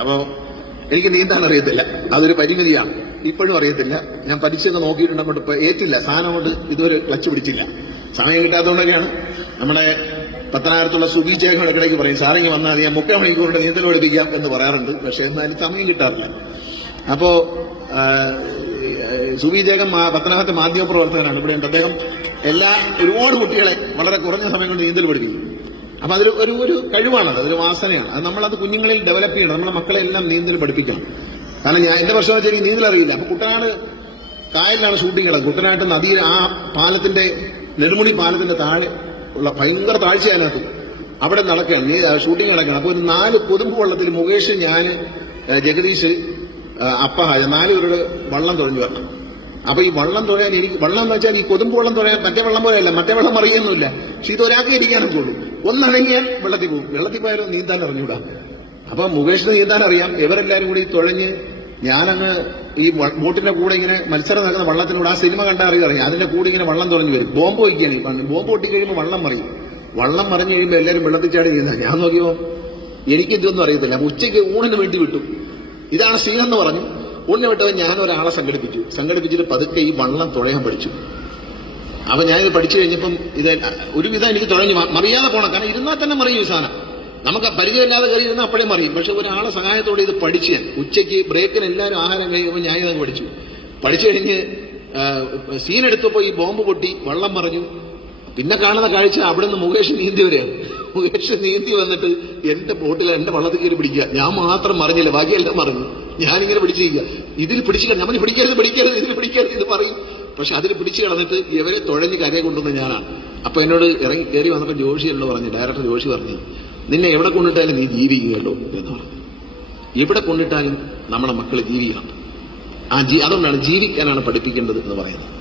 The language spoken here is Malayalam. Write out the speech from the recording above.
അപ്പോ എനിക്ക് നീന്താൻ അറിയത്തില്ല. അതൊരു പരിമിതിയാണ്. ഇപ്പോഴും അറിയത്തില്ല. ഞാൻ പരീക്ഷയൊക്കെ നോക്കിയിട്ടുണ്ട് ഇപ്പൊ ഏറ്റില്ല. സാധനം കൊണ്ട് ഇതുവരെ ക്ലച്ച് പിടിച്ചില്ല. സമയം കിട്ടാത്തതുകൊണ്ടൊക്കെയാണ്. നമ്മുടെ പത്തനായിരത്തുള്ള സുബി ചേഖൻ ഇടയ്ക്ക് പറയും സാറിങ്ങി വന്നാൽ ഞാൻ മുക്കാൽ മണിക്കൂറിന്റെ നീന്തൽ പഠിപ്പിക്കാം എന്ന് പറയാറുണ്ട്. പക്ഷെ എന്നാലും സമയം കിട്ടാറില്ല. അപ്പോ ആ, സുബി ജേഖൻ മാ- മാധ്യമ പ്രവർത്തകനാണ് ഇവിടെ ഉണ്ട്. അദ്ദേഹം എല്ലാ ഒരുപാട് കുട്ടികളെ വളരെ കുറഞ്ഞ സമയം കൊണ്ട് നീന്തൽ പഠിപ്പിക്കും. അപ്പൊ അതൊരു ഒരു ഒരു കഴിവാണത് അതൊരു വാസനയാണ്. അത് നമ്മളത് കുഞ്ഞുങ്ങളിൽ ഡെവലപ്പ് ചെയ്യണം. നമ്മുടെ മക്കളെ എല്ലാം നീന്തൽ പഠിപ്പിക്കണം. കാരണം ഞാൻ എന്റെ പ്രശ്നം വെച്ചാൽ നീന്തൽ അറിയില്ല. അപ്പൊ കുട്ടനാട് കായലിലാണ് ഷൂട്ടിംഗ് കിടക്കുന്നത് കുട്ടനാട്ട് നദിയിൽ ആ പാലത്തിന്റെ നെടുമുടി പാലത്തിന്റെ താഴെ ഉള്ള ഭയങ്കര താഴ്ച അതിനകത്ത് അവിടെ നടക്കുകയാണ്. ഷൂട്ടിംഗ് നടക്കുകയാണ്. അപ്പൊ ഒരു നാല് കൊതുമ്പ് വള്ളത്തിൽ മുകേഷ് ഞാൻ ജഗദീഷ് അപ്പ നാല് പേരോട് വള്ളം തുഴഞ്ഞു വരണം. അപ്പൊ ഈ വള്ളം തുഴയാൻ എനിക്ക് വള്ളം എന്ന് വെച്ചാൽ ഈ കൊതുമ്പ് വള്ളം തുഴയാൻ മറ്റേ വെള്ളം പോലെയല്ല മറ്റേ വെള്ളം അറിയുന്നില്ല പക്ഷെ ഇത് ഒരാൾക്ക് ഇരിക്കാനൊക്കെ ഉള്ളൂ ഒന്നണങ്ങിയാൽ വെള്ളത്തിൽ പോകും. വെള്ളത്തിൽ പോയാലും നീന്താൻ അറിഞ്ഞൂടാ. അപ്പൊ മുകേഷിന് നീന്താൻ അറിയാം. ഇവരെല്ലാരും കൂടി തുഴഞ്ഞ് ഞാനങ്ങ് ഈ ബോട്ടിന്റെ കൂടെ ഇങ്ങനെ മത്സരം നടക്കുന്ന വള്ളത്തിനോട് ആ സിനിമ കണ്ട അറിയാം. അതിന്റെ കൂടെ ഇങ്ങനെ വള്ളം തുഴഞ്ഞു വരും. ബോംബ് വയ്ക്കുകയാണ് ഈ. ബോംബ് പൊട്ടി കഴിയുമ്പോൾ വള്ളം മറിയും. വള്ളം മറിഞ്ഞു കഴിയുമ്പോൾ എല്ലാവരും വെള്ളത്തിൽ ചാടി നീന്താൻ ഞാൻ നോക്കിയോ? എനിക്ക് ഇതൊന്നും അറിയത്തില്ല. ഉച്ചയ്ക്ക് ഊണിന് വേണ്ടി വിട്ടു. ഇതാണ് സീനെന്ന് പറഞ്ഞു. ഊണിന് വിട്ടത് ഞാൻ ഒരാളെ സംഘടിപ്പിച്ചു. സംഘടിപ്പിച്ചിട്ട് പതുക്കെ ഈ വള്ളം തുഴയാൻ പഠിച്ചു. അപ്പൊ ഞാനിത് പഠിച്ചു കഴിഞ്ഞപ്പം ഇത് ഒരുവിധം എനിക്ക് തുഴഞ്ഞു മറിയാതെ പോണം. കാരണം ഇരുന്നാൽ തന്നെ മറിയും ഈ സാധനം. നമുക്ക് പരിചയമില്ലാതെ കയറി ഇരുന്നാൽ അപ്പോഴേ മറിയും. പക്ഷെ ഒരാളെ സഹായത്തോടെ ഇത് പഠിച്ച് ഞാൻ ഉച്ചയ്ക്ക് ബ്രേക്കിന് എല്ലാവരും ആഹാരം കഴിയുമ്പോൾ ഞാൻ ഇതങ്ങ് പഠിച്ചു. പഠിച്ചു കഴിഞ്ഞ് സീൻ എടുത്തപ്പോൾ ഈ ബോംബ് പൊട്ടി വെള്ളം മറിഞ്ഞു. പിന്നെ കാണുന്ന കാഴ്ച അവിടെ നിന്ന് മുകേഷ് നീന്തി വരെയാണ്. മുകേഷ് നീന്തി വന്നിട്ട് എന്റെ ബോട്ടിൽ എന്റെ വള്ളത്തിൽ കയറി പിടിക്കുക. ഞാൻ മാത്രം മറിഞ്ഞില്ല. ബാക്കിയെല്ലാം മറിഞ്ഞു. ഞാനിങ്ങനെ പിടിച്ചിരിക്കുക. ഇതിൽ പിടിച്ചില്ല. നമ്മൾ പിടിക്കരുത് പിടിക്കരുത് ഇതിൽ പിടിക്കരുത് ഇത് പറയും. പക്ഷെ അതിൽ പിടിച്ചു കളഞ്ഞിട്ട് ഇവരെ തുഴഞ്ഞ് കരയെ കൊണ്ടുവന്ന ഞാനാണ്. അപ്പൊ എന്നോട് ഇറങ്ങി കയറി വന്നപ്പോൾ ജോഷി എന്നോട് പറഞ്ഞു ഡയറക്ടർ ജോഷി പറഞ്ഞു നിന്നെ എവിടെ കൊണ്ടിട്ടാലും നീ ജീവിക്കുകയല്ലോ എന്ന് പറഞ്ഞു. എവിടെ കൊണ്ടിട്ടാലും നമ്മുടെ മക്കൾ ജീവിക്കണം. ആ അതുകൊണ്ടാണ് ജീവിക്കാനാണ് പഠിപ്പിക്കേണ്ടത് എന്ന് പറയുന്നത്.